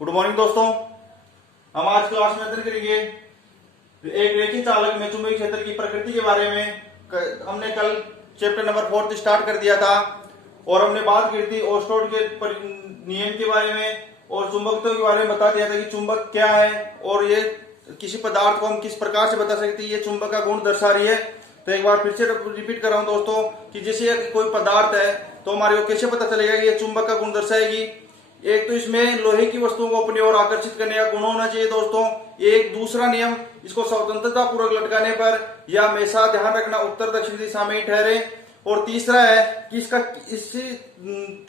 Good morning दोस्तों। हम आज क्लास में अध्ययन करेंगे एक रेखी चालक में चुंबकीय क्षेत्र की प्रकृति के बारे में। हमने कल चैप्टर नंबर 4 स्टार्ट कर दिया था और हमने बात की थी ओस्टोड के नियम के बारे में और चुंबकत्व के बारे में बता दिया था कि चुंबक क्या है और ये किसी पदार्थ को हम किस प्रकार से बता सकते हैं ये चुंबक का गुण दर्शा रही है। तो एक बार फिर से रिपीट कर रहा हूं दोस्तों कि जैसे कोई पदार्थ है तो हमारे को कैसे पता चलेगा कि ये चुंबक का गुण दर्शाएगी। एक तो इसमें लोहे की वस्तुओं को अपनी ओर आकर्षित करने का गुण होना चाहिए दोस्तों। एक दूसरा नियम, इसको स्वतंत्रता पूर्वक लटकाने पर यह हमेशा ध्यान रखना उत्तर दक्षिण दिशा में ही ठहरे। और तीसरा है कि इसका इस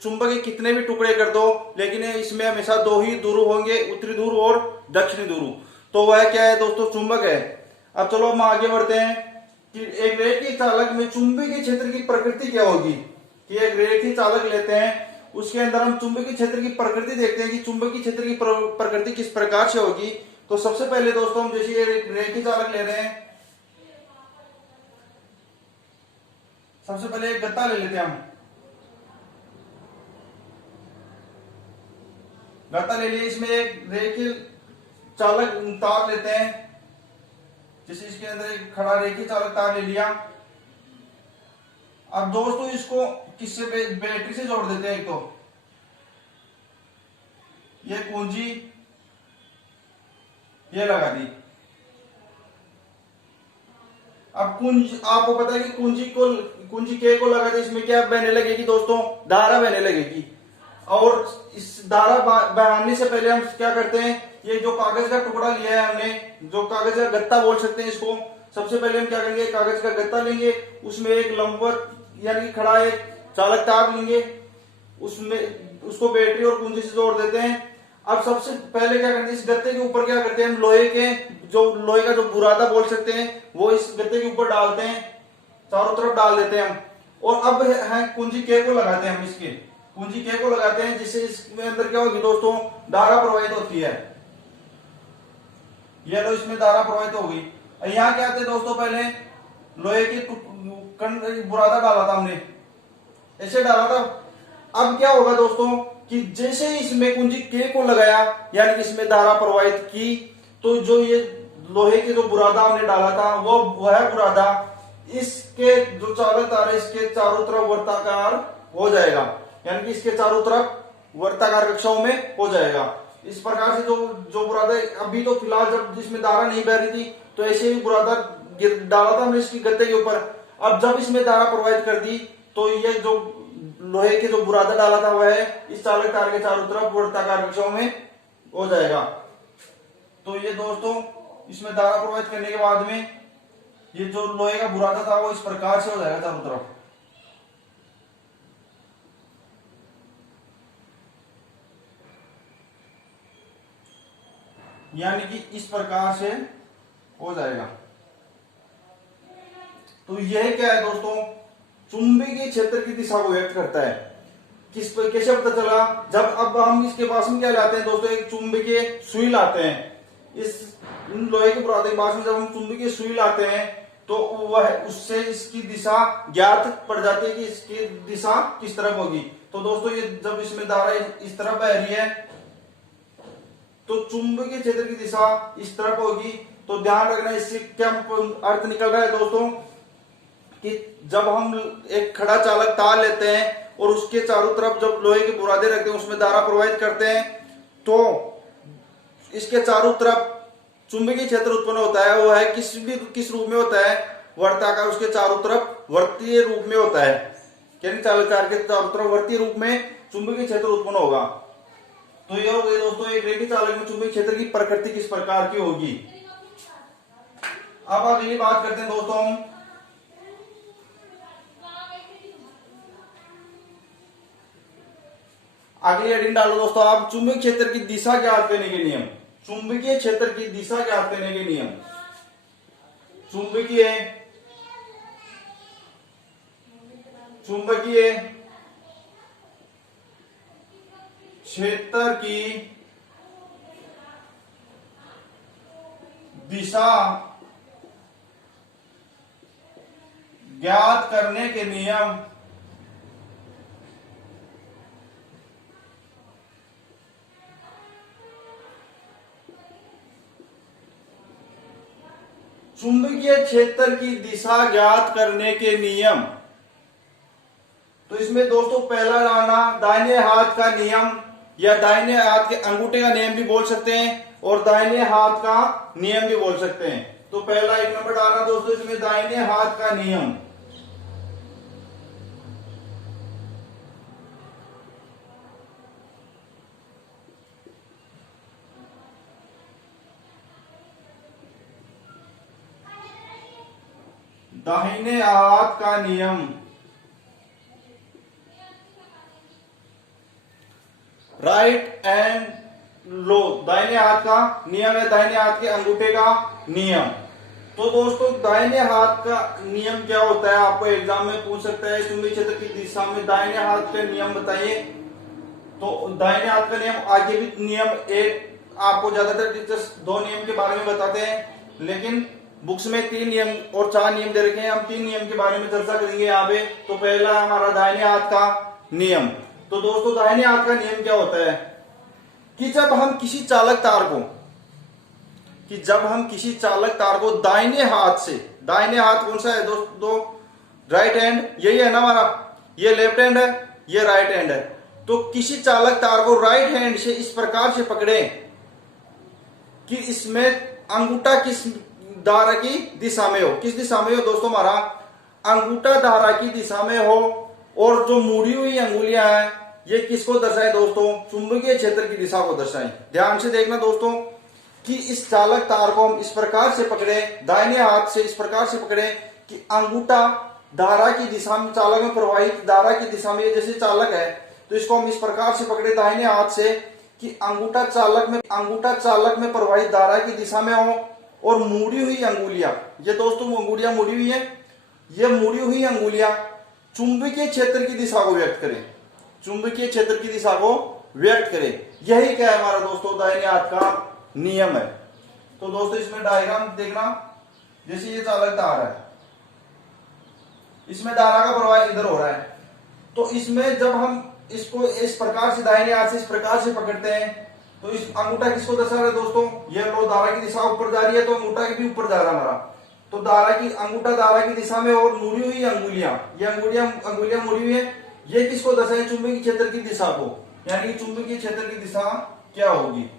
चुंबक के कितने भी टुकड़े कर दो लेकिन इसमें हमेशा दो ही ध्रुव होंगे, उत्तरी ध्रुव और दक्षिणी ध्रुव। तो वह क्या है दोस्तों? चुंबक है। अब चलो हम आगे बढ़ते हैं कि एक रेखी चालक में चुंबकीय क्षेत्र की प्रकृति क्या होगी। कि एक रेखी चालक लेते हैं, उसके अंदर हम चुंबकीय क्षेत्र की प्रकृति देखते हैं कि चुंबकीय क्षेत्र की प्रकृति किस प्रकार से होगी। तो सबसे पहले दोस्तों हम जैसे ये रेखी चालक ले रहे हैं, सबसे पहले एक गत्ता ले लेते हैं। हम गत्ता ले लिए, इसमें एक रेखी चालक तार लेते हैं। जैसे इसके अंदर एक खड़ा रेखी चालक तार ले लिया। अब दोस्तों इसको किससे बैटरी से जोड़ देते हैं। एक तो ये कुंजी ये लगा दी। अब कुंज आपको पता है कि कुंजी के को लगा दी, इसमें क्या बहने लगेगी दोस्तों? धारा बहने लगेगी। और इस धारा बहाने से पहले हम क्या करते हैं, ये जो कागज का टुकड़ा लिया है हमने, जो कागज का गत्ता बोल सकते हैं इसको, सबसे पहले हम क्या करेंगे, कागज का गत्ता लेंगे, उसमें एक लंबवत यानी खड़ा एक चालक तार लेंगे, उसमें उसको बैटरी और कुंजी से जोड़ देते हैं। अब सबसे पहले क्या करते हैं, इस गत्ते के ऊपर क्या करते हैं, हम लोहे का जो बुरादा बोल सकते हैं वो इस गत्ते के ऊपर डालते हैं, चारों तरफ डाल देते हैं हम। और अब है कुंजी के को लगाते हैं हम, इसके कुंजी के को लगाते हैं, जिससे इसमें अंदर क्या होगी दोस्तों, धारा प्रवाहित होती है। ये लो इसमें धारा प्रवाहित हो गई। यहाँ क्या आते दोस्तों, पहले लोहे की बुरादा डाला था हमने, ऐसे डाला था। अब क्या होगा दोस्तों कि जैसे ही इसमें कुंजी के को लगाया यानी कि इसमें धारा प्रवाहित की, तो जो ये लोहे के जो बुरादा हमने डाला था वह बुरादा इसके जो चालक तार है इसके चारों तरफ वर्ताकार हो जाएगा, यानी कि इसके चारों तरफ वर्ताकार कक्षाओं में हो जाएगा। इस प्रकार से जो बुरादा अभी तो फिलहाल जब जिसमें धारा नहीं बह रही थी तो ऐसे ही बुरादा डाला था हमने इसकी गत्ते के ऊपर। अब जब इसमें धारा प्रवाहित कर दी तो ये जो लोहे के जो बुरादा डाला था वह इस चालक तार के चारों तरफ वर्ताकार कक्षाओं में हो जाएगा। तो ये दोस्तों इसमें धारा प्रवाहित करने के बाद में ये जो लोहे का बुरादा था वो इस प्रकार से हो जाएगा चारों तरफ। यानी कि इस प्रकार से हो जाएगा। तो यह क्या है दोस्तों, चुंबकीय क्षेत्र की दिशा को व्यक्त करता है। कैसे पता चला? जब अब हम इसके पास में क्या लाते हैं दोस्तों, एक चुंबकीय सुई लाते हैं। इस लोहे के बुरादे के पास में जब हम चुंबकीय सुई लाते हैं तो वह उससे इसकी दिशा ज्ञात पड़ जाती है कि इसकी दिशा किस तरफ होगी। तो दोस्तों ये जब इसमें धारा इस तरफ बह रही है तो चुंबकीय क्षेत्र की दिशा इस तरफ होगी। तो ध्यान रखना, इससे क्या अर्थ निकल रहा है दोस्तों कि जब हम एक खड़ा चालक तार लेते हैं और उसके चारों तरफ जब लोहे के बुरादे रखते हैं उसमें धारा प्रवाहित करते हैं तो इसके चारों तरफ चुंबकीय क्षेत्र उत्पन्न होता है। वो है किस रूप में होता है, वर्ताकार, उसके चारों तरफ वर्तीय रूप में होता है, यानी चालक तार के चारों तरफ वर्तीय रूप में चुंबकीय क्षेत्र उत्पन्न होगा। तो ये हो गई दोस्तों एक रेखी चालक में चुंबकीय क्षेत्र की प्रकृति किस प्रकार की होगी। अब अगली बात करते हैं दोस्तों हम अगली हेडिंग डालो दोस्तों आप, चुंबकीय क्षेत्र की दिशा ज्ञात करने के नियम। चुंबकीय क्षेत्र की दिशा ज्ञात करने के नियम। चुंबकीय क्षेत्र की दिशा ज्ञात करने के नियम चुंबकीय क्षेत्र की दिशा ज्ञात करने के नियम। तो इसमें दोस्तों पहला आना दाहिने हाथ का नियम, या दाहिने हाथ के अंगूठे का नियम भी बोल सकते हैं और दाहिने हाथ का नियम भी बोल सकते हैं। तो पहला 1 नंबर डालना दोस्तों इसमें दाहिने हाथ का नियम। दाहिने हाथ का नियम, राइट एंड लो, दाहिने हाथ का नियम है, दाहिने हाथ के अंगूठे का नियम। तो दोस्तों दाहिने हाथ का नियम क्या होता है, आपको एग्जाम में पूछ सकता है, चुंबकीय क्षेत्र की दिशा में दाहिने हाथ का नियम बताइए। तो दाहिने हाथ का नियम, आगे भी नियम एक आपको ज्यादातर टीचर्स 2 नियम के बारे में बताते हैं, लेकिन बुक्स में 3 नियम और 4 नियम दे रखे हैं। हम 3 नियम के बारे में चर्चा करेंगे यहाँ पे। तो पहला हमारा दाहिने हाथ का नियम। तो दोस्तों दाहिने हाथ का नियम क्या होता है कि जब हम किसी चालक तार को दाहिने हाथ से, दाहिने हाथ कौन सा है दोस्तों, राइट हैंड, यही है ना हमारा, ये लेफ्ट हैंड है, ये राइट हैंड है। तो किसी चालक तार को राइट हैंड से इस प्रकार से पकड़े कि इसमें अंगूठा किस धारा की दिशा में हो, किस दिशा में हो दोस्तों, हमारा अंगूठा धारा की दिशा में हो, और जो मुड़ी हुई अंगुलियां हैं ये किसको दर्शाए दोस्तों, चुंबकीय क्षेत्र की दिशा को दर्शाएं। ध्यान से देखना दोस्तों कि इस चालक तार को हम इस प्रकार से पकड़े, दाहिने हाथ से इस प्रकार से पकड़े कि अंगूठा धारा की दिशा में, चालक में प्रवाहित धारा की दिशा में, जैसे चालक है तो इसको हम इस प्रकार से पकड़े दाहिने हाथ से कि अंगूठा चालक में प्रवाहित धारा की दिशा में हो, और मुड़ी हुई अंगुलियां, ये दोस्तों अंगुलियां मुड़ी हुई है, ये मुड़ी हुई अंगुलियां चुंबकीय क्षेत्र की दिशा को व्यक्त करें, चुंबकीय क्षेत्र की दिशा को व्यक्त करें। यही क्या है हमारा दोस्तों दाहिने हाथ का नियम है। तो दोस्तों इसमें डायग्राम देखना, जैसे ये चालक तार है, इसमें धारा का प्रवाह इधर हो रहा है, तो इसमें जब हम इसको इस प्रकार से दाहिने हाथ से इस प्रकार से पकड़ते हैं तो इस अंगूठा किसको दर्शा रहा है दोस्तों, ये लो धारा की दिशा ऊपर जा रही है तो अंगूठा भी ऊपर जा रहा है हमारा। तो अंगूठा धारा की दिशा में, और मुड़ी हुई अंगुलियां, ये अंगुलियां मुड़ी हुई है, ये किसको दर्शाए, चुंबकीय क्षेत्र की दिशा को। यानी कि चुंबकीय क्षेत्र की दिशा क्या होगी,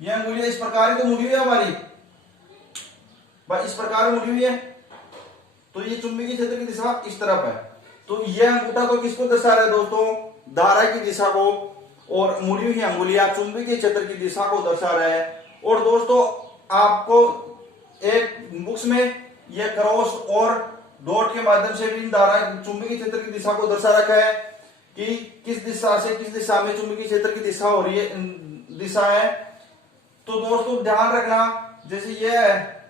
ये अंगुलियां इस प्रकार की मुड़ी हुई है हमारी, इस प्रकार मुड़ी हुई है, तो ये चुंबकीय क्षेत्र की दिशा इस तरफ है। तो ये अंगूठा तो किसको दर्शा रहा है दोस्तों, धारा की दिशा को, और मुड़ी हुई अंगुलियां चुंबकीय क्षेत्र की दिशा को दर्शा रहा है। और दोस्तों आपको एक बुक्स में ये क्रॉस और डॉट के माध्यम से भी धारा चुंबकीय क्षेत्र की दिशा को दर्शा रखा है कि किस दिशा से किस दिशा में चुंबकीय क्षेत्र की दिशा हो रही है, दिशा है। तो दोस्तों ध्यान रखना, जैसे ये है,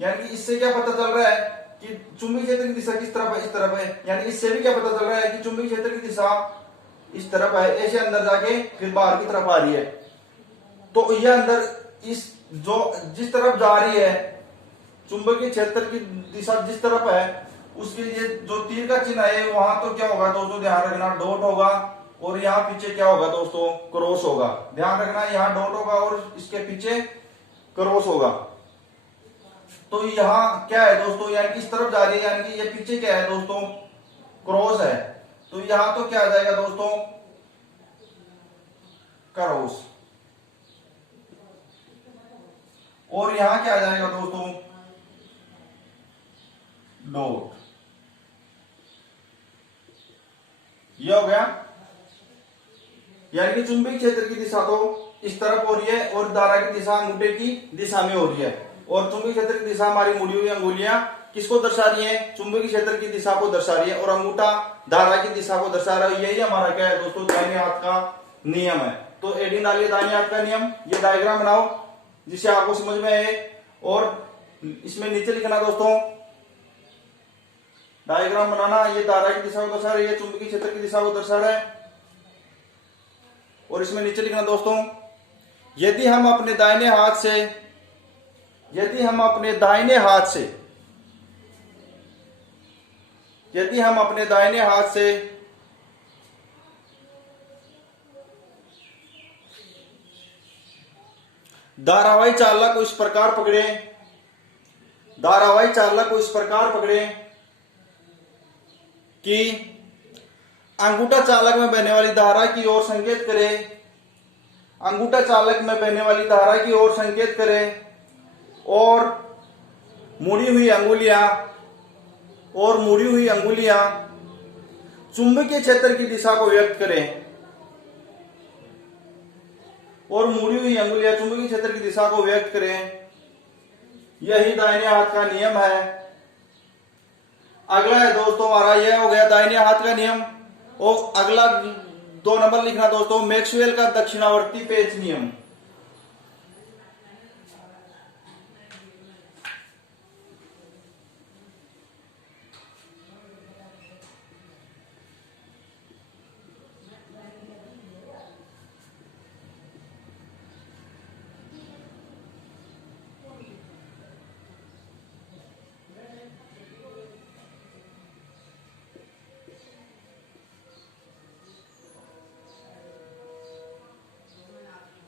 यानी कि इससे क्या पता चल रहा है कि चुंबकीय क्षेत्र की दिशा किस तरफ है, इस तरफ है। यानी इससे भी क्या पता चल रहा है कि चुंबकीय क्षेत्र की दिशा इस तरफ है, ऐसे अंदर जाके फिर बाहर की तरफ आ रही है। तो यह अंदर इस जो जिस तरफ जा रही है चुंबकीय क्षेत्र की दिशा जिस तरफ है, उसके लिए जो तीर का चिन्ह है वहां तो क्या होगा दोस्तों, ध्यान रखना, डॉट होगा, और यहाँ पीछे क्या होगा दोस्तों, क्रॉस होगा। ध्यान रखना यहाँ डॉट होगा और इसके पीछे क्रॉस होगा। तो यहाँ क्या है दोस्तों, यानी कि इस तरफ जा रही है, यानी कि ये पीछे क्या है दोस्तों, क्रॉस है। तो यहां तो क्या आ जाएगा दोस्तों, क्रॉस, और यहां क्या आ जाएगा दोस्तों, डॉट। ये हो गया, यानी कि चुंबकीय क्षेत्र की दिशा तो इस तरफ हो रही है और धारा की दिशा अंगूठे की दिशा में हो रही है, और चुंबकीय क्षेत्र की दिशा हमारी मुड़ी हुई अंगुलियां किसको दर्शा रही है, चुंबकीय क्षेत्र की दिशा को दर्शा रही है, और अंगूठा धारा की दिशा को दर्शा रहा है। यही हमारा क्या है दोस्तों, दाहिने हाथ का नियम है। तो एडी डालिए दाहिने हाथ का नियम, ये डायग्राम बनाओ जिससे आपको समझ में आए, और इसमें नीचे लिखना दोस्तों, डायग्राम बनाना, ये धारा की दिशा को दर्शा रही है, चुंबकीय क्षेत्र की दिशा को दर्शा रहा है। और इसमें नीचे लिखना दोस्तों, यदि हम अपने दाहिने हाथ से यदि हम अपने दाहिने हाथ से धारावाही चालक को इस प्रकार पकड़े, धारावाही चालक को इस प्रकार पकड़े कि अंगूठा चालक में बहने वाली धारा की ओर संकेत करे, अंगूठा चालक में बहने वाली धारा की ओर संकेत करे और मुड़ी हुई अंगुलियां चुंबकीय क्षेत्र की दिशा को व्यक्त करें, और मुड़ी हुई अंगुलियां चुंबकीय क्षेत्र की दिशा को व्यक्त करें। यही दाहिने हाथ का नियम है। अगला है दोस्तों हमारा, यह हो गया दाहिने हाथ का नियम। और अगला 2 नंबर लिखना दोस्तों, मैक्सवेल का दक्षिणावर्ती पेच नियम।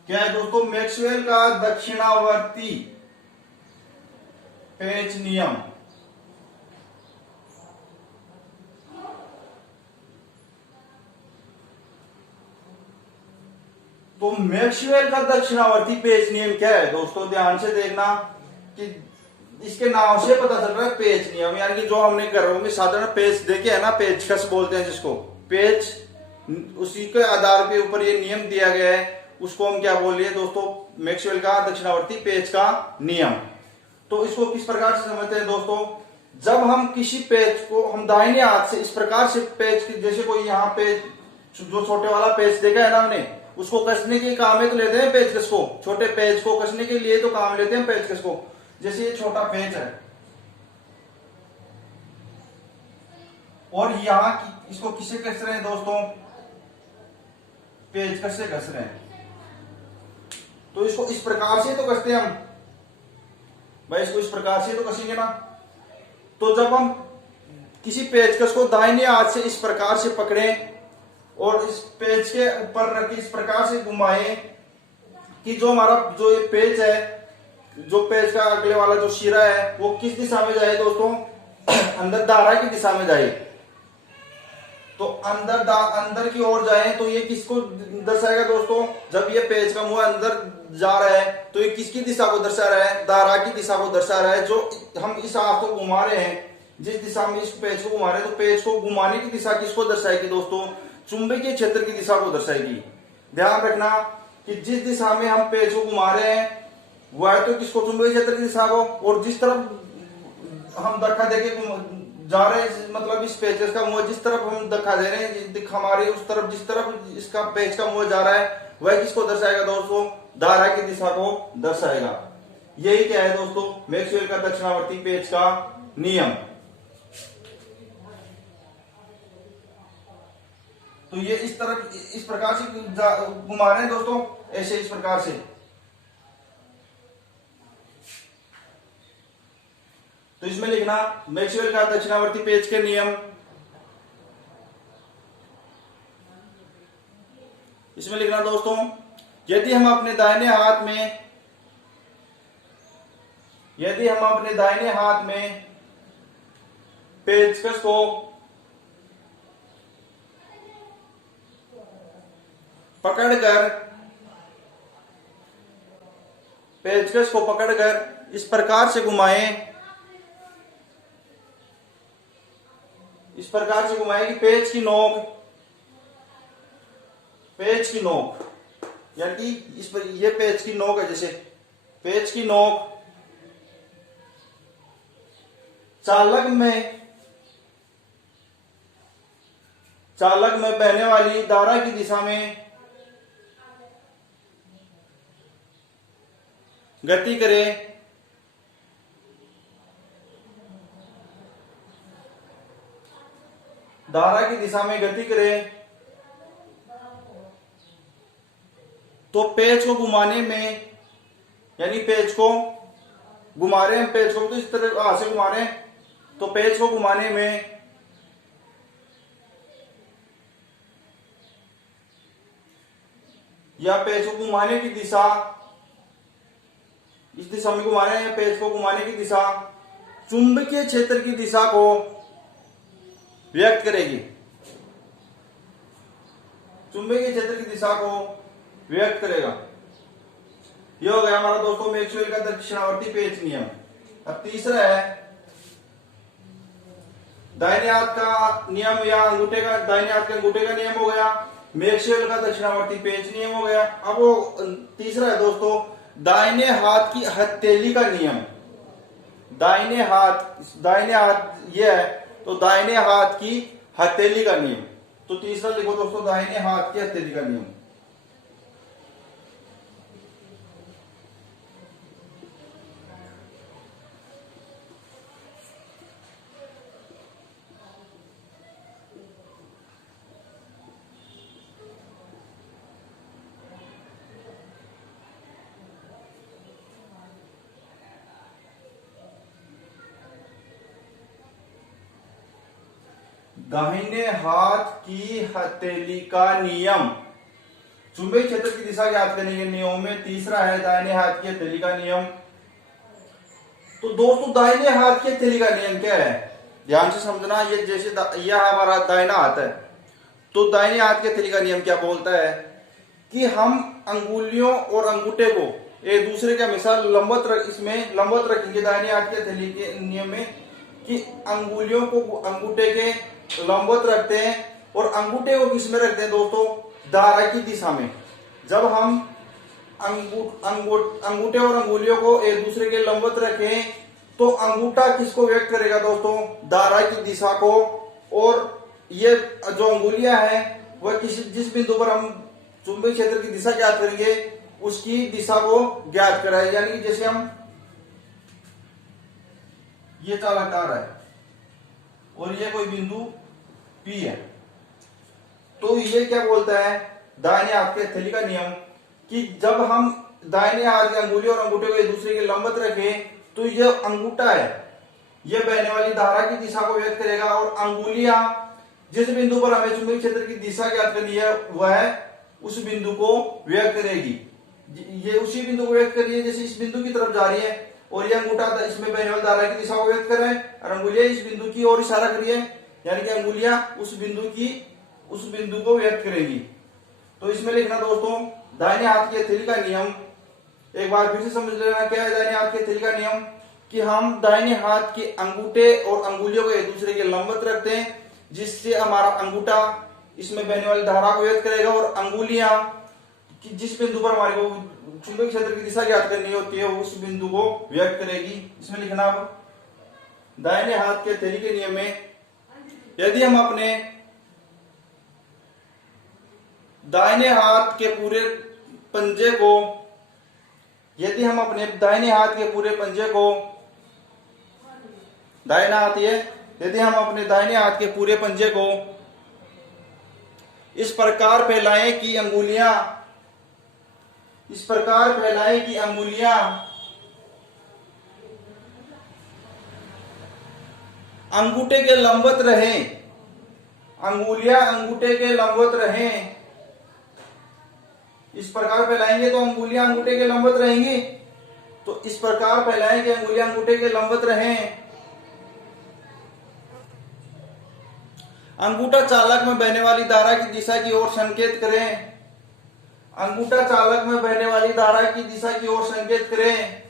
क्या है दोस्तों? मैक्सवेल का दक्षिणावर्ती पेच नियम। तो मैक्सवेल का दक्षिणावर्ती पेच नियम क्या है दोस्तों? ध्यान से देखना कि इसके नाम से पता चल रहा है पेच नियम, यानी कि जो हमने घरों में साधारण पेच देखे है ना, पेचकस बोलते हैं जिसको, पेच, उसी के आधार पे ऊपर ये नियम दिया गया है, उसको हम क्या बोल रहे हैं दोस्तों? मैक्सवेल का दक्षिणावर्ती पेच का नियम। तो इसको किस प्रकार से समझते हैं दोस्तों? जब हम किसी पेच को हम दाहिने हाथ से इस प्रकार से पेच, जैसे कोई यहाँ पे जो छोटे वाला पेच देखा है ना हमने, उसको कसने के काम में तो लेते हैं पेचकस को, छोटे पेच को कसने के लिए तो काम लेते हैं पेचकस को। जैसे ये छोटा पेच है और यहाँ इसको किससे कस रहे हैं दोस्तों? पेचकस से कस रहे हैं। तो इसको इस प्रकार से तो कसते हैं हम भाई, इसको इस प्रकार से तो कसेंगे ना। तो जब हम किसी पेचकस को दाहिने हाथ से इस प्रकार से पकड़े और इस पेच के ऊपर रख इस प्रकार से घुमाए कि जो हमारा जो ये पेच है, जो पेच का अगले वाला जो शिरा है वो किस दिशा में जाए दोस्तों? अंदर धारा की दिशा में जाए। तो अंदर की ओर जाए तो ये किसको दर्शाएगा दोस्तों? जब ये पेच का मुंह अंदर जा रहा है तो ये किसकी दिशा को दर्शा रहा है? धारा की दिशा को दर्शा रहा है। जो हम इस हाथ को घुमा रहे हैं, जिस दिशा में इस पेच को घुमा रहे हैं, तो पेच को घुमाने की दिशा किसको दर्शाएगी दोस्तों? चुंबकीय क्षेत्र की दिशा को दर्शाएगी। ध्यान रखना कि जिस दिशा में हम पेच को घुमा रहे हैं वह तो किसको? चुंबकीय क्षेत्र की दिशा को। और जिस तरफ हम धक्का देके जा रहे हैं, मतलब इस पेचकस का मुंह जिस तरफ हम धक्का दे रहे हैं, हमारे उस तरफ जिस तरफ इसका पेच का मुंह जा रहा है वह किसको दर्शाएगा दोस्तों? धारा की दिशा को दर्शाएगा। यही क्या है दोस्तों? मैक्सवेल का दक्षिणावर्ती पेच का नियम। तो ये इस तरफ इस प्रकार से घुमा रहे हैं दोस्तों, ऐसे इस प्रकार से। तो इसमें लिखना मैक्सवेल का दक्षिणावर्ती पेच के नियम। इसमें लिखना दोस्तों, यदि हम अपने दाहिने हाथ में पेचकस को पकड़कर इस प्रकार से घुमाएं, कि पेच की नोक, यानी कि इस पर ये पेच की नोक है, जैसे पेच की नोक चालक में बहने वाली धारा की दिशा में गति करे। धारा की दिशा में गति करे तो पेच को घुमाने में, यानी पेच को घुमा रहे हैं, पेच को तो इस तरह से घुमा रहे हैं, तो पेच को घुमाने में या पेच को घुमाने की दिशा इस दिशा में घुमा रहे हैं, पेज को घुमाने की दिशा चुंबकीय क्षेत्र की दिशा को व्यक्त करेगी, चुंबकीय क्षेत्र की दिशा को व्यक्त करेगा। यह हो गया हमारा दोस्तों मैक्सवेल का दक्षिणावर्ती पेच नियम। अब तीसरा है दाहिने हाथ का नियम या अंगूठे का, दाहिने हाथ के अंगूठे का नियम हो गया, मैक्सवेल का दक्षिणावर्ती पेच नियम हो गया। अब वो तीसरा है दोस्तों दाहिने हाथ की हथेली का नियम। दाहिने हाथ ये है तो दाहिने हाथ की हथेली का नियम। तो तीसरा लिखो दोस्तों दाहिने हाथ की हथेली का नियम। दाहिने हाथ की हथेली का नियम, चुंबकीय क्षेत्र की दिशा ज्ञात करने के नियमों में तीसरा है दाहिने हाथ की हथेली का नियम। तो दोस्तों दाहिने हाथ की हथेली का नियम क्या है, ध्यान से समझना। ये जैसे यह हमारा दाहिना हाथ है, तो दाहिने हाथ की हथेली का नियम क्या बोलता है कि हम अंगुलियों और अंगूठे को एक दूसरे के हमेशा इसमें लंबवत रखेंगे। दाहिने हाथ की हथेली के नियम में कि अंगुलियों को अंगूठे के लंबवत रखते हैं और अंगूठे को किस में रखते हैं दोस्तों, धारा की दिशा में। जब हम अंगूठे और अंगुलियों को एक दूसरे के लंबवत रखें तो अंगूठा किसको व्यक्त करेगा दोस्तों, धारा की दिशा को। और ये जो अंगुलियां हैं वह जिस बिंदु पर हम चुंबकीय क्षेत्र की दिशा ज्ञात करेंगे उसकी दिशा को ज्ञात कराए। यानी कि जैसे हम ये चालकदार है और ये कोई बिंदु P है, तो ये क्या बोलता है दाहिने हाथ के हथेली का नियम कि जब हम दाहिने हाथ की अंगुली और अंगूठे को एक दूसरे के लंबवत रखें तो ये अंगूठा है, ये बहने वाली धारा की दिशा को व्यक्त करेगा और अंगुलियां जिस बिंदु पर हमें चुंबकीय क्षेत्र की दिशा ज्ञात करनी है वह उस बिंदु को व्यक्त करेगी। ये उसी बिंदु को व्यक्त कर रही है जैसे इस बिंदु की तरफ जा रही है और ये अंगूठा इसमें बहने वाली धारा की दिशा को व्यक्त कर रहा है और अंगुलियां इस बिंदु की ओर इशारा कर रही है, यानी कि अंगुलियां उस बिंदु को व्यक्त करेगी। तो इसमें लिखना दोस्तों दाहिने हाथ की हथेली का नियम। एक बार फिर से समझ लेना क्या है दाहिने हाथ की हथेली का नियम कि हम दाहिने हाथ के अंगूठे और अंगुलियों को एक दूसरे के लंबवत रखते हैं जिससे हमारा अंगूठा इसमें बहने वाली धारा को व्यक्त करेगा और अंगुलियां जिस बिंदु पर हमारे को चुंबकीय क्षेत्र की दिशा ज्ञात करनी होती है उस बिंदु को व्यक्त करेगी। इसमें लिखना अब दाहिने हाथ के हथेली के नियम में यदि हम अपने दाहिने हाथ के पूरे पंजे को दाहिना हाथ ये यदि हम अपने दाहिने हाथ के पूरे पंजे को इस प्रकार फैलाएं कि अंगुलियां अंगूठे के लंबवत रहें, अंगुलियां अंगूठे के लंबवत रहें। इस प्रकार फैलाएंगे तो अंगुलियां अंगूठे के लंबवत रहेंगी। तो इस प्रकार फैलाएं कि अंगुलियां अंगूठे के लंबवत रहें। अंगूठा चालक में बहने वाली धारा की दिशा की ओर संकेत करें। अंगूठा चालक में बहने वाली धारा की दिशा की ओर संकेत करें।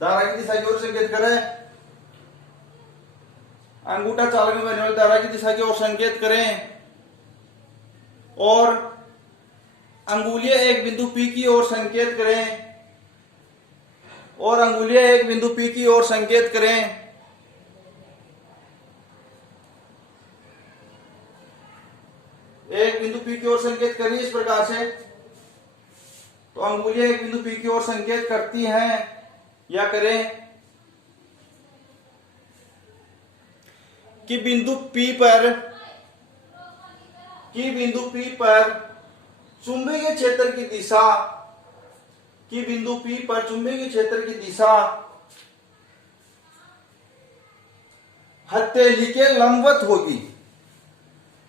धारा की दिशा की ओर संकेत करें। अंगूठा चालक में बहने वाली धारा की दिशा की ओर संकेत करें और अंगुलियां एक बिंदु P की ओर संकेत करें और अंगुलियां एक बिंदु P की ओर संकेत करें। एक बिंदु P की ओर संकेत करिए इस प्रकार से। तो अंगुलियां एक बिंदु P की ओर संकेत करती हैं या करें कि बिंदु P पर चुंबकीय क्षेत्र की दिशा हथेली के लंबवत होगी।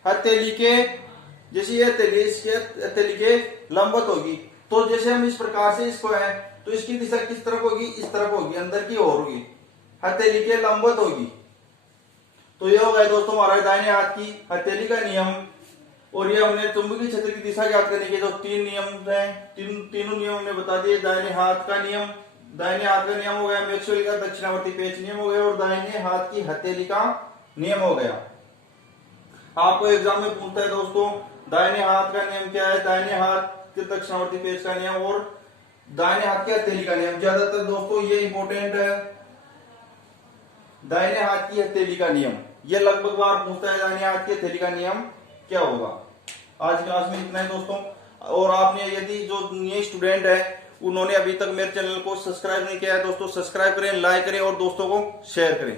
हथेली के जैसे ये हथेली के लंबवत होगी। तो जैसे हम इस प्रकार से इसको है तो इसकी दिशा किस तरफ होगी, इस तरफ होगी, अंदर की ओर होगी, हथेली के लंबवत होगी। तो ये हो गया दोस्तों हमारा दाहिने हाथ की हथेली का नियम। और ये हमने चुंबकीय क्षेत्र की दिशा ज्ञात करने के जो 3 नियम हैं, तीनों नियम हमने बता दिए। दाहिने हाथ का नियम हो गया, मैक्सवेल का दक्षिणावर्ती पेच नियम हो गया, और दाहिने हाथ की हथेली का नियम हो गया। आपको एग्जाम में पूछता है दोस्तों दाहिने हाथ का नियम क्या है, दाहिने हाथ के दक्षिणावर्ती पेच का नियम और दाहिने हाथ की हथेली का नियम। ज्यादातर दोस्तों ये इंपॉर्टेंट है, दाहिने हाथ की हथेली का नियम, ये लगभग बार पूछता है दाहिने हाथ की हथेली का नियम क्या होगा। आज क्लास में इतना है दोस्तों। और आपने यदि जो नए स्टूडेंट है उन्होंने अभी तक मेरे चैनल को सब्सक्राइब नहीं किया है दोस्तों, सब्सक्राइब करें, लाइक करें और दोस्तों को शेयर करें।